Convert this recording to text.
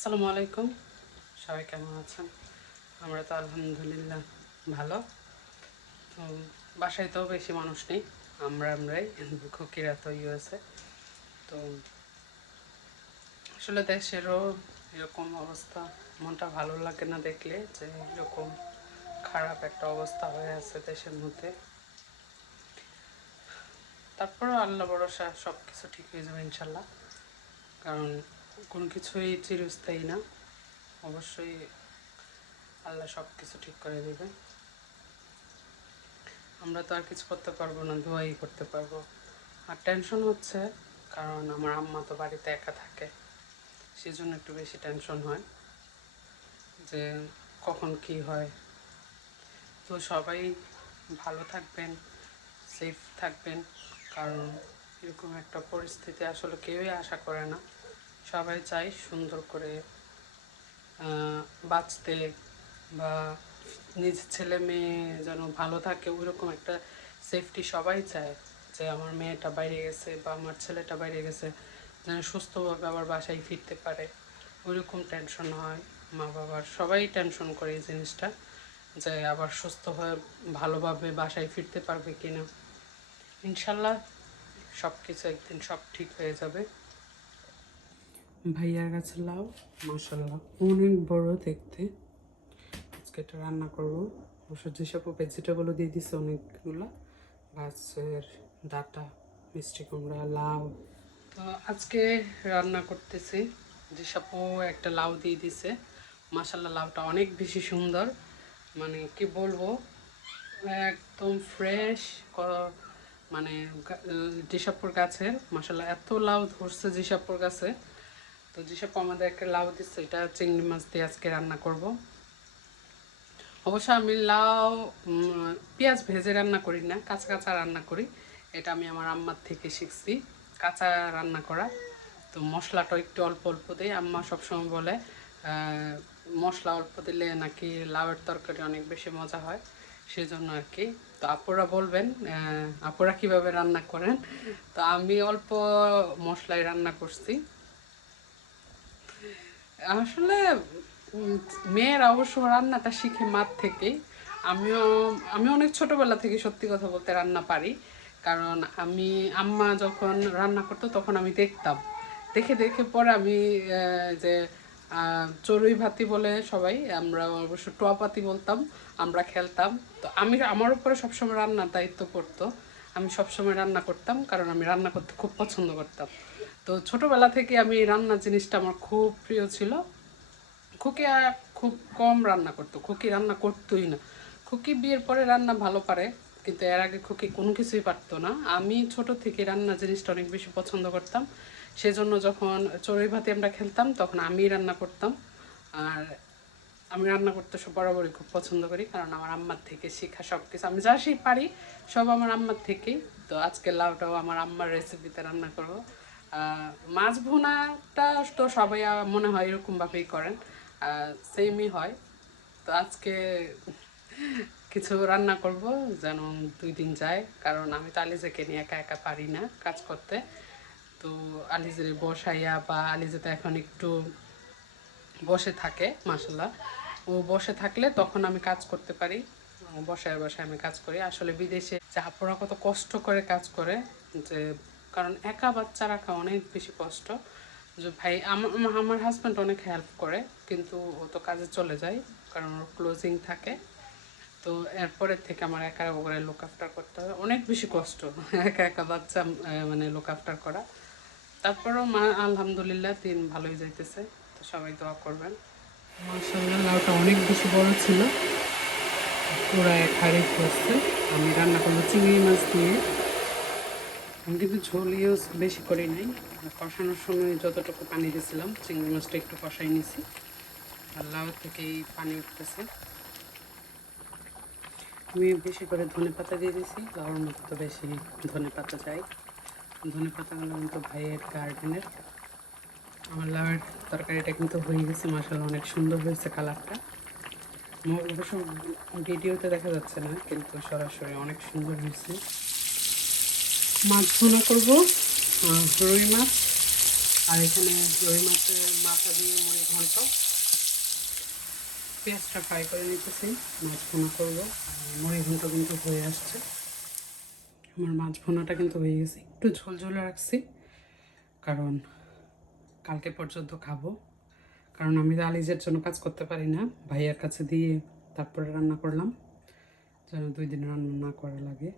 আসসালামু আলাইকুম। সবাই কেমন আছেন? আমরা তো আলহামদুলিল্লাহ ভালো। তো বাসায় তো বেশি মানুষ নেই। আমরা আমরাই খুকিরা তো ইউএসএ। তো আসলে দেশেরও এরকম অবস্থা, মনটা ভালো লাগে না দেখলে যে এরকম খারাপ একটা অবস্থা হয়ে আছে দেশের মধ্যে। তারপরও আল্লাহ ভরসা সব কিছু ঠিক হয়ে যাবে ইনশাল্লাহ। কারণ কোনো কিছুই চিরস্থায়ী না। অবশ্যই আল্লাহ সব কিছু ঠিক করে দেবে। আমরা তো আর কিছু করতে পারব না, দোয়াই করতে পারব। আর টেনশন হচ্ছে, কারণ আমার আম্মা তো বাড়িতে একা থাকে, সেজন্য একটু বেশি টেনশন হয়, যে কখন কি হয়। তো সবাই ভালো থাকবেন সেফ থাকবেন, কারণ এরকম একটা পরিস্থিতি আসলে কেউই আশা করে না। সবাই চায় সুন্দর করে বাঁচতে বা নিজ ছেলে মেয়ে যেন ভালো থাকে, ওইরকম একটা সেফটি সবাই চায় যে আমার মেয়েটা বাইরে গেছে বা আমার ছেলেটা বাইরে গেছে, যেন সুস্থভাবে আবার বাসায় ফিরতে পারে। ওইরকম টেনশন হয় মা বাবার সবাই টেনশন করে এই জিনিসটা যে আবার সুস্থ হয়ে ভালোভাবে বাসায় ফিরতে পারবে কিনা। ইনশাল্লাহ সব কিছু একদিন সব ঠিক হয়ে যাবে। ভাইয়ার কাছে লাউ মশলা অনেক বড় দেখতে। আজকে এটা রান্না করব। অবশ্য যেসব ভেজিটেবলও দিয়ে দিছে অনেকগুলো। গাছের ডাটা, মিষ্টি কুমড়া, লাউ। তো আজকে রান্না করতেছি। যেসবও একটা লাউ দিয়ে দিছে। মাসাল্লাহ লাউটা অনেক বেশি সুন্দর। মানে কি বলব? একদম ফ্রেশ মানে যেসবপুর গাছের মাসাল্লাহ এত লাউ ধরছে যেসবপুর গাছে। যেসব আমাদের একটা লাউ দিচ্ছে, এটা চিংড়ি মাছ দিয়ে আজকে রান্না করব। অবশ্য আমি লাউ পেঁয়াজ ভেজে রান্না করি না, কাঁচা কাঁচা রান্না করি। এটা আমি আমার আম্মার থেকে শিখছি, কাঁচা রান্না করা। তো মশলাটা একটু অল্প অল্প দিই। আম্মা সবসময় বলে মশলা অল্প দিলে নাকি লাউয়ের তরকারি অনেক বেশি মজা হয়, সেজন্য আর কি। তো আপুরা বলবেন আপুরা কীভাবে রান্না করেন? তো আমি অল্প মশলায় রান্না করছি। আসলে মেয়েরা অবশ্য রান্নাটা শিখে মার থেকে। আমিও, আমি অনেক ছোটবেলা থেকে সত্যি কথা বলতে রান্না পারি। কারণ আমি, আম্মা যখন রান্না করতো তখন আমি দেখতাম। দেখে দেখে পরে আমি যে চড়ুই ভাতি বলে সবাই, আমরা অবশ্য টোয়াপাতি বলতাম, আমরা খেলতাম। তো আমি, আমার উপরে সবসময় রান্নার দায়িত্ব করতো আমি সবসময় রান্না করতাম, কারণ আমি রান্না করতে খুব পছন্দ করতাম। তো ছোটবেলা থেকে আমি রান্নার জিনিসটা আমার খুব প্রিয় ছিল। খুকি আর খুব কম রান্না করতো। খুকি রান্না করতোই না। খুকি বিয়ের পরে রান্না ভালো পারে, কিন্তু এর আগে খুকি কোনো কিছুই পারতো না। আমি ছোট থেকে রান্না জিনিসটা অনেক বেশি পছন্দ করতাম। সেজন্য যখন চড়ুই ভাতি আমরা খেলতাম, তখন আমি রান্না করতাম। আর আমি রান্না করতে সব বরাবরই খুব পছন্দ করি, কারণ আমার আম্মার থেকে শেখা সব কিছু। আমি যা সেই পারি, সব আমার আম্মার থেকেই। তো আজকে লাউটাও আমার আম্মার রেসিপিতে রান্না করব। মাছ ভুনাটা তো সবাই মনে হয় এরকমভাবেই করেন। সেমই হয়। তো আজকে কিছু রান্না করব যেন দুই দিন যায়, কারণ আমি তো আলিজাকে নিয়ে একা একা পারি না কাজ করতে। তো আলিজের বসাইয়া বা আলিজে তো এখন একটু বসে থাকে মাসাল্লাহ ও বসে থাকলে তখন আমি কাজ করতে পারি। বসায় বসায় আমি কাজ করি। আসলে বিদেশে চাপড়া কত কষ্ট করে কাজ করে যে কারণ একা বাচ্চা রাখা অনেক বেশি কষ্ট। যে ভাই আমার আমার হাজব্যান্ড অনেক হেল্প করে, কিন্তু ও তো কাজে চলে যায়, কারণ ওর ক্লোজিং থাকে। তো এরপরের থেকে আমার একা ওখানে লুক আফটার করতে হবে অনেক বেশি কষ্ট একা একা বাচ্চা মানে লুক আফটার করা। তারপরেও মা, আলহামদুলিল্লাহ দিন ভালোই যাইতেছে। তো সবাই দোয়া করবেন। মাসাল্লাহ লাউটা অনেক বেশি বড় ছিল। পুরা হাড়ি করছে। আমি রান্না করব চিংড়ি মাছ দিয়ে। আমি কিন্তু ঝোল ইউজ বেশি করি নাই। কষানোর সময় যতটুকু পানি দিয়েছিলাম, চিংড়ি মাছটা একটু কষাই নিছি আর লাউ থেকেই পানি উঠতেছে। আমি বেশি করে ধনে পাতা দিয়ে দিয়েছি। লাউর মধ্যে তো বেশি ধনে পাতা চাই ধনে পাতাগুলো কিন্তু ভাইয়ের গার্ডেনের আমার লাউয়ের তরকারিটা কিন্তু হয়ে গেছে মাসাল অনেক সুন্দর হয়েছে কালারটা। আমার অবশ্য ভিডিওতে দেখা যাচ্ছে না, কিন্তু সরাসরি অনেক সুন্দর হয়েছে। মাছ ভুনা করব রুই মাছ, আর এখানে রুই মাছের মাথা দিয়ে মুড়ি ঘন্ট। পেঁয়াজটা ফ্রাই করে নিতেছি, মাছ ভুনা করব মুড়ি ঘন্ট কিন্তু হয়ে আসছে। আমার মাছ ভুনাটা কিন্তু হয়ে গেছে, একটু ঝোল ঝোলে রাখছি, কারণ কালকে পর্যন্ত খাব। কারণ আমি আলিজের জন্য কাজ করতে পারি না, ভাইয়ার কাছে দিয়ে তারপরে রান্না করলাম, যেন দুই দিন রান্না না করা লাগে।